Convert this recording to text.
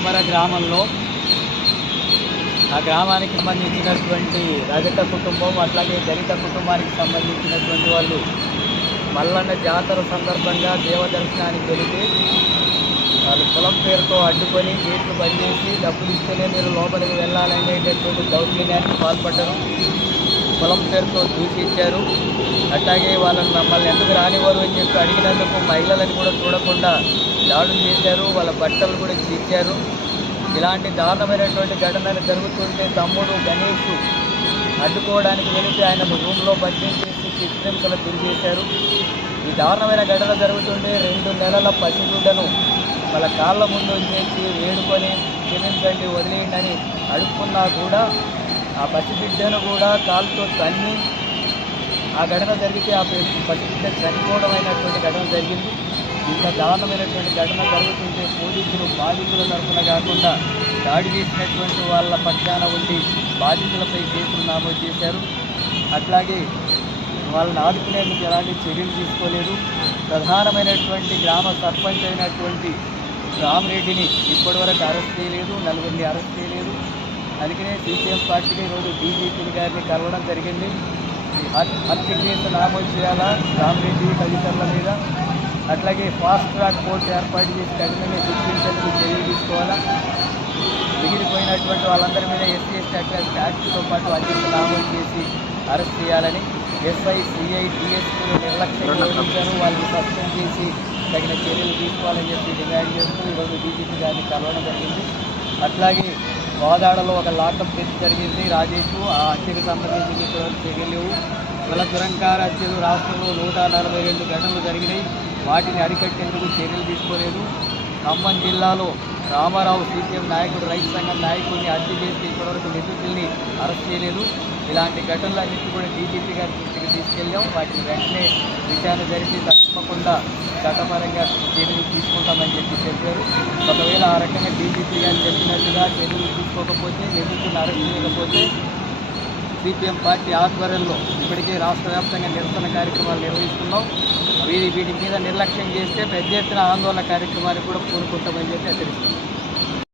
తుమ్మర గ్రామంలో ఆ గ్రామానికి సంబంధించినటువంటి రజక కుటుంబం అట్లాగే దళిత కుటుంబానికి సంబంధించినటువంటి వాళ్ళు మల్లన్న జాతర సందర్భంగా దేవదర్శనానికి వెళితే వాళ్ళు కులం పేరుతో అడ్డుకొని గేట్లు బంద్ చేసి డబ్బులు ఇస్తేనే మీరు లోపలికి వెళ్ళాలనేటటువంటి దౌర్జన్యానికి పాల్పడ్డారు. కులం పేరుతో దూషించారు. అట్లాగే వాళ్ళని మమ్మల్ని ఎందుకు రానివ్వరు అని చెప్పి అడిగినందుకు మహిళలను కూడా చూడకుండా దాడులు చేశారు. వాళ్ళ బట్టలు కూడా చీల్చారు. ఇలాంటి దారుణమైనటువంటి ఘటనలు జరుగుతుంటే తమ్ముడు గణేష్ అడ్డుకోవడానికి వెళితే ఆయన రూమ్లో బంధించేసి చిత్రింతలు తిరిగేశారు. ఈ దారుణమైన ఘటన జరుగుతుంటే 2 నెలల పసిగుడ్డను వాళ్ళ కాళ్ళ ముందు చేసి వేడుకొని క్షమించండి వదిలేయండి అని అడుక్కున్నా కూడా ఆ పసిబిడ్డను కూడా కాలుతో తన్ని ఆ ఘటన జరిగితే ఆ పసిబిడ్డ చనిపోవడం అయినటువంటి ఘటన జరిగింది. ఇంత దారుణమైనటువంటి ఘటన జరుగుతుంటే పోలీసులు బాధితుల తరఫున కాకుండా దాడి చేసినటువంటి వాళ్ళ పక్షాన ఉండి బాధితులపై కేసులు నమోదు చేశారు. అట్లాగే వాళ్ళని ఆదుకునేందుకు ఎలాంటి చర్యలు తీసుకోలేదు. ప్రధానమైనటువంటి గ్రామ సర్పంచ్ అయినటువంటి రామరెడ్డిని ఇప్పటివరకు అరెస్ట్ చేయలేదు, 4 అరెస్ట్ చేయలేదు. అందుకనే సిపిఎం పార్టీకి ఈరోజు డీజీపీ గారిని కలవడం జరిగింది. హత్య కేసు నమోదు చేయాలా రామరెడ్డి తదితరుల మీద, అట్లాగే ఫాస్ట్ ట్రాక్ కోర్టు ఏర్పాటు చేసి కఠినంగా శిక్షించేందుకు చర్యలు తీసుకోవాలా, మిగిలిపోయినటువంటి వాళ్ళందరి మీద ఎస్సీ ఎస్టీ యాక్ట్తో పాటు హత్యలు నమోదు చేసి అరెస్ట్ చేయాలని ఎస్ఐ సిఐ డిఎస్పీలు నిర్లక్ష్యం వహించారు. వాళ్ళని సస్పెండ్ చేసి తగిన చర్యలు తీసుకోవాలని చెప్పి డిమాండ్ చేస్తూ ఈరోజు డీజీపీ గారిని కలవడం జరిగింది. అట్లాగే గోదాడలో ఒక లాకప్ డెత్ జరిగింది రాజేష్. ఆ హత్యకు సంబంధించి ఇప్పటివరకు చర్యలు లేవు. కుల దురంకార హత్యలు రాష్ట్రంలో 142 ఘటనలు జరిగినాయి. వాటిని అరికట్టేందుకు చర్యలు తీసుకోలేదు. ఖమ్మం జిల్లాలో రామారావు సిపిఎం నాయకుడు రైతు సంఘం నాయకుడిని హత్య చేసి ఇప్పటివరకు నిందితుల్ని అరెస్ట్ చేయలేదు. ఇలాంటి ఘటనలన్నింటి కూడా డీజీపీ గారి దృష్టికి తీసుకెళ్ళాం. వాటిని వెంటనే విచారణ జరిపి తప్పకుండా చట్టపరంగా చర్యలు తీసుకుంటామని చెప్పారు. ఒకవేళ ఆ రకంగా డీజీపీ గారు చెప్పినట్టుగా చర్యలు తీసుకోకపోతే, నిందితులను అరెస్ట్ చేయకపోతే సిపిఎం పార్టీ ఆధ్వర్యంలో ఇప్పటికే రాష్ట్ర వ్యాప్తంగా నిరసన కార్యక్రమాలు నిర్వహిస్తున్నాం. వీటి మీద నిర్లక్ష్యం చేస్తే పెద్ద ఎత్తున ఆందోళన కార్యక్రమాన్ని కూడా పూనుకుంటామని చెప్పి హెచ్చరిస్తున్నాం.